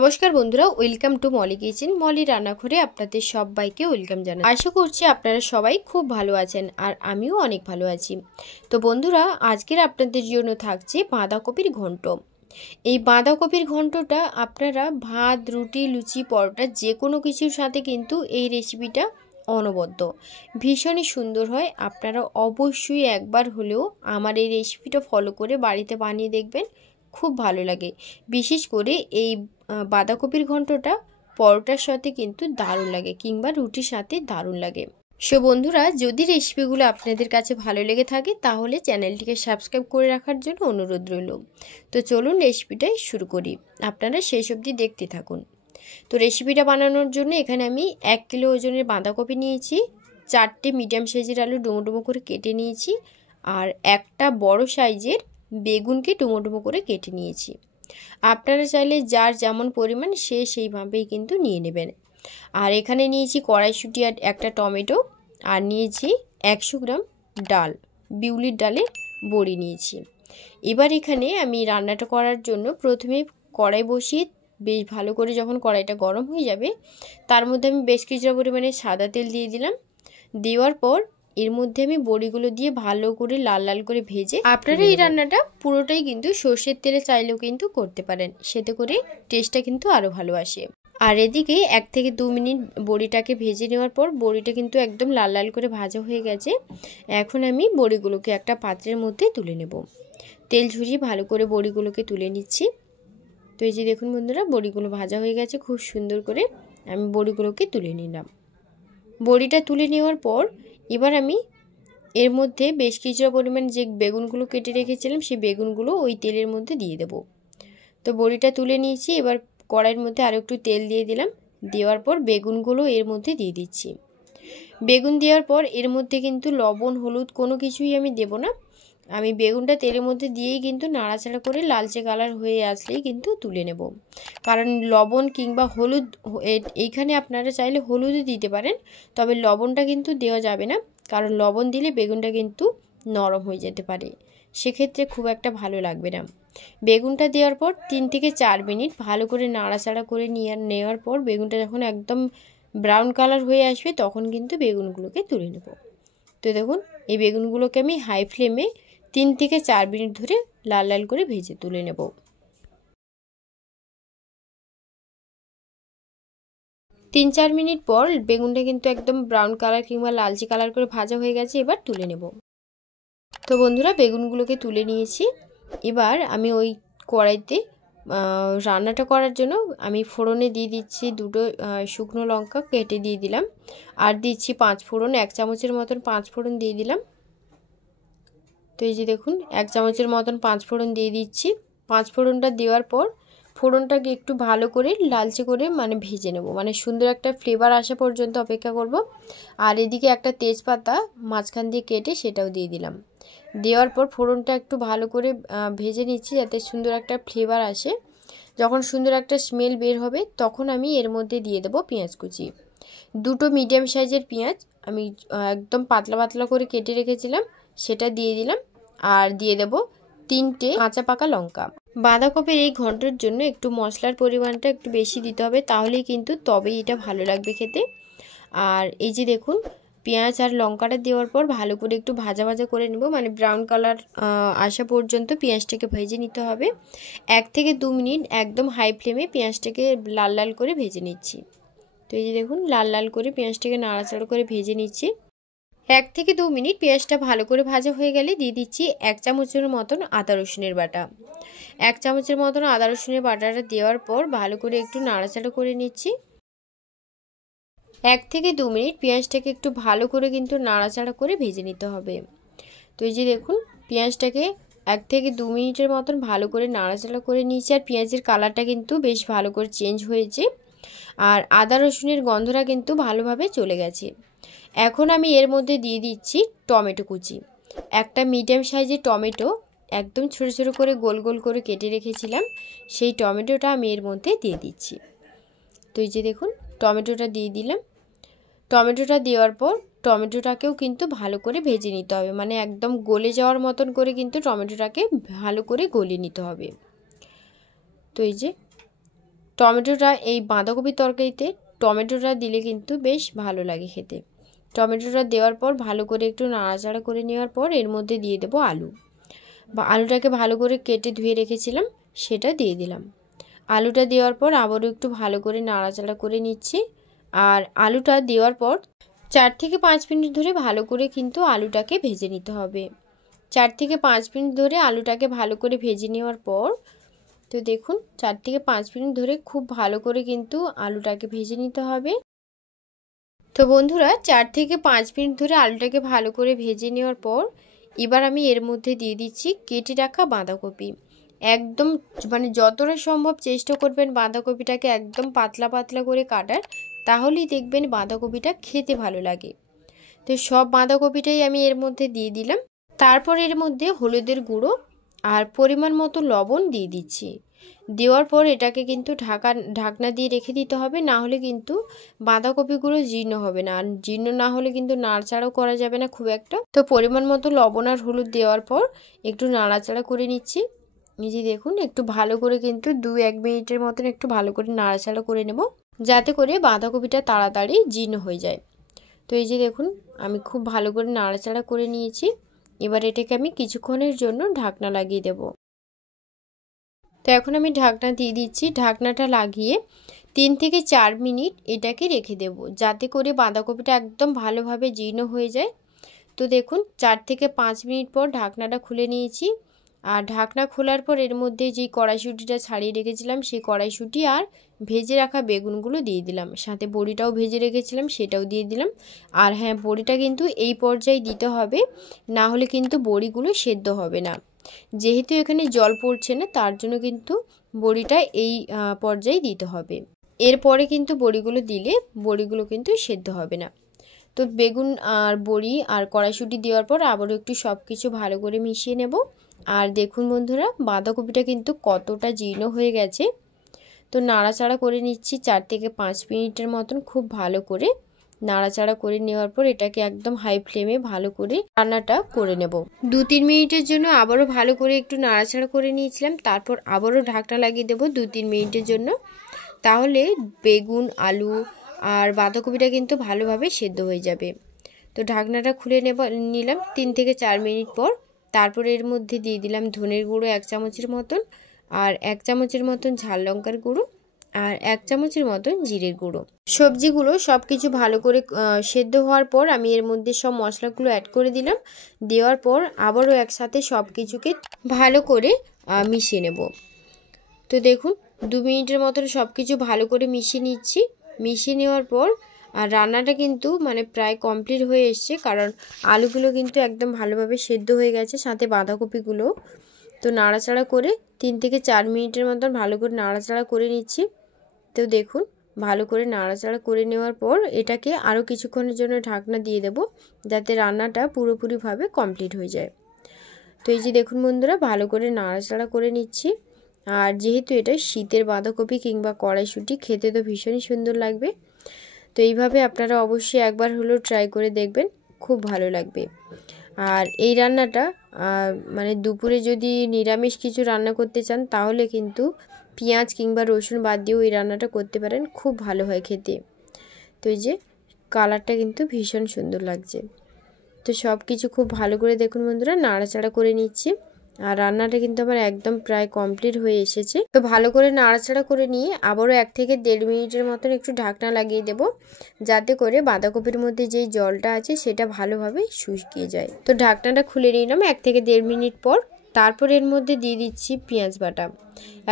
নমস্কার বন্ধুরা, welcome to Molly kitchen. Molly রান্নাঘরে আপনাদের সবাইকে ওয়েলকাম জানাই। আশা করছি আপনারা সবাই খুব ভালো আছেন আর আমিও অনেক ভালো আছি। তো বন্ধুরা, আজকের আপনাদের জন্য থাকছে বাঁধাকপির ঘন্ট। এই বাঁধাকপির ঘন্টটা আপনারা ভাত, রুটি, লুচি, পরোটা যে কোনো কিছুর সাথে কিন্তু এই রেসিপিটা অনবদ্য ভীষণই সুন্দর হয়। আপনারা অবশ্যই একবার হলেও আমার এই রেসিপিটা ফলো করে বাড়িতে বানিয়ে দেখবেন, খুব ভালো লাগে। বিশেষ করে এই বাঁধাকপির ঘন্টটা পরোটার সাথে কিন্তু দারুণ লাগে, কিংবা রুটির সাথে দারুণ লাগে। সো বন্ধুরা, যদি রেসিপিগুলো আপনাদের কাছে ভালো লেগে থাকে তাহলে চ্যানেলটিকে সাবস্ক্রাইব করে রাখার জন্য অনুরোধ রইল। তো চলুন রেসিপিটাই শুরু করি, আপনারা শেষ অবধি দেখতে থাকুন। তো রেসিপিটা বানানোর জন্য এখানে আমি 1 কিলো ওজনের বাঁধাকপি নিয়েছি, 4টে মিডিয়াম সাইজের আলু ডুমো ডুমো করে কেটে নিয়েছি, আর একটা বড় সাইজের বেগুনকে ডুমো ডুমো করে কেটে নিয়েছি। আপনারা চাইলে যার যেমন পরিমাণ সে সেইভাবেই কিন্তু নিয়ে নেবেন। আর এখানে নিয়েছি কড়াইশুঁটি আর একটা টমেটো, আর নিয়েছি 100 গ্রাম ডাল, বিউলির ডালের বড়ি নিয়েছি। এবার এখানে আমি রান্নাটা করার জন্য প্রথমে কড়াই বসিয়ে বেশ ভালো করে যখন কড়াইটা গরম হয়ে যাবে তার মধ্যে আমি বেশ কিছুটা পরিমাণে সাদা তেল দিয়ে দিলাম। দেওয়ার পর এর মধ্যে আমি বড়িগুলো দিয়ে ভালো করে লাল লাল করে ভেজে, আপনারা এই রান্নাটা পুরোটাই কিন্তু সর্ষের তেলে চাইলেও কিন্তু করতে পারেন, সেতে করে টেস্টটা কিন্তু আরও ভালো আসে। আর এদিকে 1 থেকে 2 মিনিট বড়িটাকে ভেজে নেওয়ার পর বড়িটা কিন্তু একদম লাল লাল করে ভাজা হয়ে গেছে। এখন আমি বড়িগুলোকে একটা পাত্রের মধ্যে তুলে নেব। তেল ঝরিয়ে ভালো করে বড়িগুলোকে তুলে নিচ্ছি। তো এই যে দেখুন বন্ধুরা, বড়িগুলো ভাজা হয়ে গেছে, খুব সুন্দর করে আমি বড়িগুলোকে তুলে নিলাম। বড়িটা তুলে নেওয়ার পর এবার আমি এর মধ্যে বেশ কিছুটা পরিমাণ যে বেগুনগুলো কেটে রেখেছিলাম সেই বেগুনগুলো ওই তেলের মধ্যে দিয়ে দেব। তো বড়িটা তুলে নিয়েছি, এবার কড়াইয়ের মধ্যে আরও একটু তেল দিয়ে দিলাম। দেওয়ার পর বেগুনগুলো এর মধ্যে দিয়ে দিচ্ছি। বেগুন দেওয়ার পর এর মধ্যে কিন্তু লবণ, হলুদ কোনো কিছুই আমি দেব না। আমি বেগুনটা তেলের মধ্যে দিয়েই কিন্তু নাড়াচাড়া করে লালচে কালার হয়ে আসলেই কিন্তু তুলে নেব। কারণ লবণ কিংবা হলুদ এইখানে আপনারা চাইলে হলুদও দিতে পারেন, তবে লবণটা কিন্তু দেওয়া যাবে না, কারণ লবণ দিলে বেগুনটা কিন্তু নরম হয়ে যেতে পারে, সেক্ষেত্রে খুব একটা ভালো লাগবে না। বেগুনটা দেওয়ার পর 3 থেকে 4 মিনিট ভালো করে নাড়াচাড়া করে নেওয়ার পর বেগুনটা যখন একদম ব্রাউন কালার হয়ে আসবে তখন কিন্তু বেগুনগুলোকে তুলে নেব। তো দেখুন, এই বেগুনগুলোকে আমি হাই ফ্লেমে 3 থেকে 4 মিনিট ধরে লাল লাল করে ভেজে তুলে নেব। 3-4 মিনিট পর বেগুনটা কিন্তু একদম ব্রাউন কালার কিংবা লালচে কালার করে ভাজা হয়ে গেছে, এবার তুলে নেব। তো বন্ধুরা, বেগুনগুলোকে তুলে নিয়েছি। এবার আমি ওই কড়াইতে রান্নাটা করার জন্য আমি ফোড়নে দিয়ে দিচ্ছি 2টো শুকনো লঙ্কা কেটে দিয়ে দিলাম, আর দিচ্ছি 5 ফোড়ন, 1 চামচের মতন 5 ফোড়ন দিয়ে দিলাম। তো এই যে দেখুন, 1 চামচের মতন 5 ফোড়ন দিয়ে দিচ্ছি। 5 ফোড়নটা দেওয়ার পর ফোড়নটাকে একটু ভালো করে লালচে করে ভেজে নেব, সুন্দর একটা ফ্লেভার আসা পর্যন্ত অপেক্ষা করব। আর এদিকে একটা তেজপাতা মাঝখান দিয়ে কেটে সেটাও দিয়ে দিলাম। দেওয়ার পর ফোড়নটা একটু ভালো করে ভেজে নিচ্ছি যাতে সুন্দর একটা ফ্লেভার আসে। যখন সুন্দর একটা স্মেল বের হবে তখন আমি এর মধ্যে দিয়ে দেবো পেঁয়াজ কুচি। 2টো মিডিয়াম সাইজের পেঁয়াজ আমি একদম পাতলা পাতলা করে কেটে রেখেছিলাম, সেটা দিয়ে দিলাম। আর দিয়ে দেব 3টে কাঁচা পাকা লঙ্কা। বাঁধাকপির এই ঘন্টার জন্য একটু মশলার পরিমাণটা একটু বেশি দিতে হবে, তাহলেই কিন্তু তবেই এটা ভালো লাগবে খেতে। আর এই যে দেখুন, পেঁয়াজ আর লঙ্কাটা দেওয়ার পর ভালো করে একটু ভাজা ভাজা করে নেব, ব্রাউন কালার আসা পর্যন্ত পেঁয়াজটাকে ভেজে নিতে হবে। 1 থেকে 2 মিনিট একদম হাই ফ্লেমে পেঁয়াজটাকে লাল লাল করে ভেজে নিচ্ছি। তো এই যে দেখুন, লাল লাল করে পেঁয়াজটাকে নাড়াচাড়া করে ভেজে নিচ্ছি। 1 থেকে 2 মিনিট পেঁয়াজটা ভালো করে ভাজা হয়ে গেলে দিয়ে দিচ্ছি 1 চামচের মতন আদা রসুনের বাটা। 1 চামচের মতন আদা রসুনের বাটাটা দেওয়ার পর ভালো করে একটু নাড়াচাড়া করে নিচ্ছি। 1 থেকে 2 মিনিট পেঁয়াজটাকে একটু ভালো করে কিন্তু নাড়াচাড়া করে ভেজে নিতে হবে। তো এই যে দেখুন, পেঁয়াজটাকে 1 থেকে 2 মিনিটের মতন ভালো করে নাড়াচাড়া করে নিয়েছি, আর পেঁয়াজের কালারটা কিন্তু বেশ ভালো করে চেঞ্জ হয়েছে, আর আদা রসুনের গন্ধটা কিন্তু ভালোভাবে চলে গেছে। এখন আমি এর মধ্যে দিয়ে দিচ্ছি টমেটো কুচি। একটা মিডিয়াম সাইজের টমেটো একদম ছোটো ছোটো করে গোল গোল করে কেটে রেখেছিলাম, সেই টমেটোটা আমি এর মধ্যে দিয়ে দিচ্ছি। তো এই যে দেখুন, টমেটোটা দিয়ে দিলাম। টমেটোটা দেওয়ার পর টমেটোটাকেও কিন্তু ভালো করে ভেজে নিতে হবে, একদম গলে যাওয়ার মতন করে কিন্তু টমেটোটাকে ভালো করে গলিয়ে নিতে হবে। তো এই যে টমেটোটা এই বাঁধাকপির তরকারিতে টমেটোটা দিলে কিন্তু বেশ ভালো লাগে খেতে। টমেটোটা দেওয়ার পর ভালো করে একটু নাড়াচাড়া করে নেওয়ার পর এর মধ্যে দিয়ে দেবো আলু। আলুটাকে ভালো করে কেটে ধুয়ে রেখেছিলাম, সেটা দিয়ে দিলাম। আলুটা দেওয়ার পর আবারও একটু ভালো করে নাড়াচাড়া করে নিচ্ছি। আর আলুটা দেওয়ার পর 4 থেকে 5 মিনিট ধরে ভালো করে কিন্তু আলুটাকে ভেজে নিতে হবে। 4 থেকে 5 মিনিট ধরে আলুটাকে ভালো করে ভেজে নেওয়ার পর তো দেখুন 4 থেকে 5 মিনিট ধরে খুব ভালো করে কিন্তু আলুটাকে ভেজে নিতে হবে। তো বন্ধুরা 4 থেকে 5 মিনিট ধরে আলুটাকে ভালো করে ভেজে নেওয়ার পর এবার আমি এর মধ্যে দিয়ে দিচ্ছি কেটে রাখা বাঁধাকপি। একদম মানে যতটা সম্ভব চেষ্টা করবেন বাঁধাকপিটাকে একদম পাতলা পাতলা করে কাটার, তাহলেই দেখবেন বাঁধাকপিটা খেতে ভালো লাগে। তো সব বাঁধাকপিটাই আমি এর মধ্যে দিয়ে দিলাম। তারপর এর মধ্যে হলুদের গুঁড়ো আর পরিমাণ মতো লবণ দিয়ে দিচ্ছি। দেওয়ার পর এটাকে কিন্তু ঢাকনা দিয়ে রেখে দিতে হবে, না হলে কিন্তু বাঁধাকপিগুলো জীর্ণ হবে না। আর জীর্ণ না হলে কিন্তু নাড়াচাড়াও করা যাবে না খুব একটা। তো পরিমাণ মতো লবণ আর হলুদ দেওয়ার পর একটু নাড়াচাড়া করে নিচ্ছি। এই যে দেখুন একটু ভালো করে কিন্তু 2-1 মিনিটের মতন একটু ভালো করে নাড়াচাড়া করে নেব, যাতে করে বাঁধাকপিটা তাড়াতাড়ি জীর্ণ হয়ে যায়। তো এই যে দেখুন আমি খুব ভালো করে নাড়াচাড়া করে নিয়েছি। এবার এটাকে আমি কিছুক্ষণের জন্য ঢাকনা লাগিয়ে দেব। তো এখন আমি ঢাকনা দিয়ে দিচ্ছি। ঢাকনাটা লাগিয়ে 3 থেকে 4 মিনিট এটাকে রেখে দেব, যাতে করে বাঁধাকপিটা একদম ভালোভাবে জীর্ণ হয়ে যায়। তো দেখুন 4 থেকে 5 মিনিট পর ঢাকনাটা খুলে নিয়েছি। আর ঢাকনা খোলার পর এর মধ্যে যে কড়াইশুঁটিটা ছাড়িয়ে রেখেছিলাম সেই কড়াইশুঁটি আর ভেজে রাখা বেগুনগুলো দিয়ে দিলাম, সাথে বড়িটাও ভেজে রেখেছিলাম সেটাও দিয়ে দিলাম। আর হ্যাঁ, বড়িটা কিন্তু এই পর্যায়ে দিতে হবে, না হলে কিন্তু বড়িগুলো সেদ্ধ হবে না। যেহেতু এখানে জল পড়ছে না, তার জন্য কিন্তু বড়িটা এই পর্যায়ে দিতে হবে। এরপরে কিন্তু বড়িগুলো দিলে বড়িগুলো কিন্তু সেদ্ধ হবে না। তো বেগুন আর বড়ি আর কড়াইশুঁটি দেওয়ার পর আবারও একটু সব কিছু ভালো করে মিশিয়ে নেব। আর দেখুন বন্ধুরা বাঁধাকপিটা কিন্তু কতটা জীর্ণ হয়ে গেছে। তো নাড়াচাড়া করে নিচ্ছি 4 থেকে 5 মিনিটের মতন খুব ভালো করে নাড়াচাড়া করে নেওয়ার পর এটাকে একদম হাই ফ্লেমে ভালো করে রান্নাটা করে নেব। 2-3 মিনিটের জন্য আবারও ভালো করে একটু নাড়াচাড়া করে নিয়েছিলাম। তারপর আবারও ঢাকনা লাগিয়ে দেবো 2-3 মিনিটের জন্য। তাহলে বেগুন, আলু আর বাঁধাকপিটা কিন্তু ভালোভাবে সেদ্ধ হয়ে যাবে। তো ঢাকনাটা খুলে নিলাম 3 থেকে 4 মিনিট পর। তারপর এর মধ্যে দিয়ে দিলাম ধনের গুঁড়ো 1 চামচের মতন, আর 1 চামচের মতন ঝাল লঙ্কার গুঁড়ো, আর 1 চামচের মতন জিরের গুঁড়ো। সবজিগুলো সব কিছু ভালো করে সেদ্ধ হওয়ার পর আমি এর মধ্যে সব মশলাগুলো অ্যাড করে দিলাম। দেওয়ার পর আবারও একসাথে সব কিছুকে ভালো করে মিশিয়ে নেব। তো দেখুন 2 মিনিটের মতন সব কিছু ভালো করে মিশিয়ে নিচ্ছি। মিশিয়ে নেওয়ার পর আর রান্নাটা কিন্তু মানে প্রায় কমপ্লিট হয়ে এসছে, কারণ আলুগুলো কিন্তু একদম ভালোভাবে সেদ্ধ হয়ে গেছে, সাথে বাঁধাকপিগুলো। তো নাড়াচাড়া করে 3 থেকে 4 মিনিটের মতন ভালো করে নাড়াচাড়া করে নিচ্ছি। তো দেখুন ভালো করে নাড়াচাড়া করে নেওয়ার পর এটাকে আরও কিছুক্ষণের জন্য ঢাকনা দিয়ে দেব, যাতে রান্নাটা পুরোপুরিভাবে কমপ্লিট হয়ে যায়। তো এই যে দেখুন বন্ধুরা ভালো করে নাড়াচাড়া করে নিচ্ছি। আর যেহেতু এটা শীতের বাঁধাকপি কিংবা কড়াইশুঁটি, খেতে তো ভীষণই সুন্দর লাগবে। তো এইভাবে আপনারা অবশ্যই একবার হলেও ট্রাই করে দেখবেন, খুব ভালো লাগবে। আর এই রান্নাটা মানে দুপুরে যদি নিরামিষ কিছু রান্না করতে চান, তাহলে কিন্তু পেঁয়াজ কিংবা রসুন বাদ দিয়েও এই রান্নাটা করতে পারেন, খুব ভালো হয় খেতে। তো এই যে কালারটা কিন্তু ভীষণ সুন্দর লাগছে। তো সব কিছু খুব ভালো করে দেখুন বন্ধুরা নাড়াচাড়া করে নিচ্ছি। আর রান্নাটা কিন্তু আমার একদম প্রায় কমপ্লিট হয়ে এসেছে। তো ভালো করে নাড়াচাড়া করে নিয়ে আবারও 1 থেকে 1.5 মিনিটের মতন একটু ঢাকনা লাগিয়ে দেব, যাতে করে বাঁধাকপির মধ্যে যেই জলটা আছে সেটা ভালোভাবে শুকিয়ে যায়। তো ঢাকনাটা খুলে নিলাম 1 থেকে 1.5 মিনিট পর। তারপর এর মধ্যে দিয়ে দিচ্ছি পেঁয়াজ বাটা।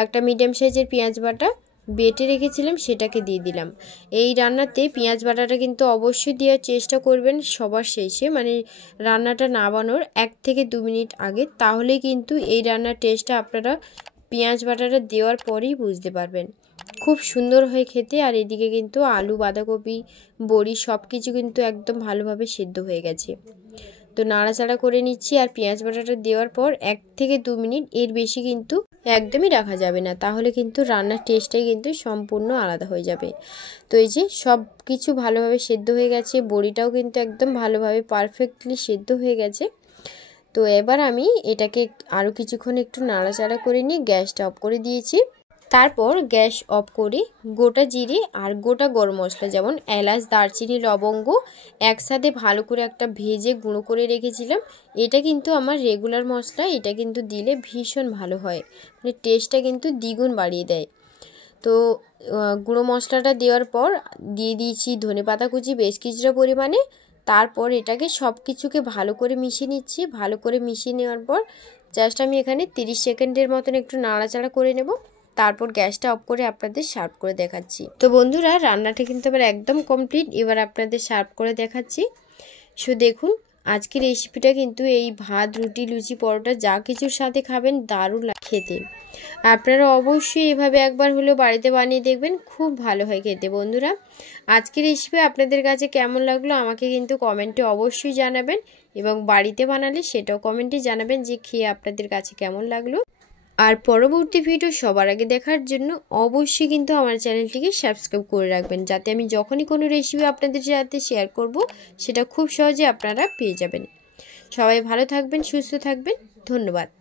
একটা মিডিয়াম সাইজের পেঁয়াজ বাটা বেটে রেখেছিলাম, সেটাকে দিয়ে দিলাম। এই রান্নাতে পেঁয়াজ বাটাটা কিন্তু অবশ্যই দেওয়ার চেষ্টা করবেন সবার শেষে, মানে রান্নাটা নামানোর 1 থেকে 2 মিনিট আগে। তাহলে কিন্তু এই রান্নার টেস্টটা আপনারা পেঁয়াজ বাটাটা দেওয়ার পরেই বুঝতে পারবেন, খুব সুন্দর হয় খেতে। আর এদিকে কিন্তু আলু, বাঁধাকপি, বড়ি সব কিছু কিন্তু একদম ভালোভাবে সেদ্ধ হয়ে গেছে। তো নাড়াচাড়া করে নিচ্ছি। আর পেঁয়াজ বাটাটা দেওয়ার পর 1 থেকে 2 মিনিট, এর বেশি কিন্তু একদমই রাখা যাবে না, তাহলে কিন্তু রান্নার টেস্টটাই কিন্তু সম্পূর্ণ আলাদা হয়ে যাবে। তো এই যে সব কিছু ভালোভাবে সেদ্ধ হয়ে গেছে, বড়িটাও কিন্তু একদম ভালোভাবে পারফেক্টলি সেদ্ধ হয়ে গেছে। তো এবার আমি এটাকে আরও কিছুক্ষণ একটু নাড়াচাড়া করে নিয়ে গ্যাসটা অফ করে দিয়েছি। তারপর গ্যাস অফ করে গোটা জিরে আর গোটা গরম মশলা যেমন এলাচ, দারচিনি, লবঙ্গ একসাথে ভালো করে একটা ভেজে গুঁড়ো করে রেখেছিলাম। এটা কিন্তু আমার রেগুলার মশলা, এটা কিন্তু দিলে ভীষণ ভালো হয়, মানে টেস্টটা কিন্তু দ্বিগুণ বাড়িয়ে দেয়। তো গুঁড়ো মশলাটা দেওয়ার পর দিয়ে দিয়েছি ধনেপাতা কুচি বেশ কিছুটা পরিমাণে। তারপর এটাকে সব কিছুকে ভালো করে মিশিয়ে নিচ্ছি। ভালো করে মিশিয়ে নেওয়ার পর জাস্ট আমি এখানে 30 সেকেন্ডের মতন একটু নাড়াচাড়া করে নেব। তারপর গ্যাসটা অফ করে আপনাদের সার্ভ করে দেখাচ্ছি। তো বন্ধুরা, রান্নাটা কিন্তু এবার একদম কমপ্লিট। এবার আপনাদের সার্ভ করে দেখাচ্ছি। সো দেখুন, আজকের রেসিপিটা কিন্তু এই ভাত, রুটি, লুচি, পরোটা যা কিছুর সাথে খাবেন দারুণ খেতে। আপনারা অবশ্যই এভাবে একবার হলেও বাড়িতে বানিয়ে দেখবেন, খুব ভালো হয় খেতে। বন্ধুরা, আজকের রেসিপি আপনাদের কাছে কেমন লাগলো আমাকে কিন্তু কমেন্টে অবশ্যই জানাবেন, এবং বাড়িতে বানালে সেটাও কমেন্টে জানাবেন যে খেয়ে আপনাদের কাছে কেমন লাগলো। আর পরবর্তী ভিডিও সবার আগে দেখার জন্য অবশ্যই কিন্তু আমার চ্যানেলটিকে সাবস্ক্রাইব করে রাখবেন, যাতে আমি যখনই কোনো রেসিপি আপনাদের সাথে শেয়ার করব সেটা খুব সহজে আপনারা পেয়ে যাবেন। সবাই ভালো থাকবেন, সুস্থ থাকবেন। ধন্যবাদ।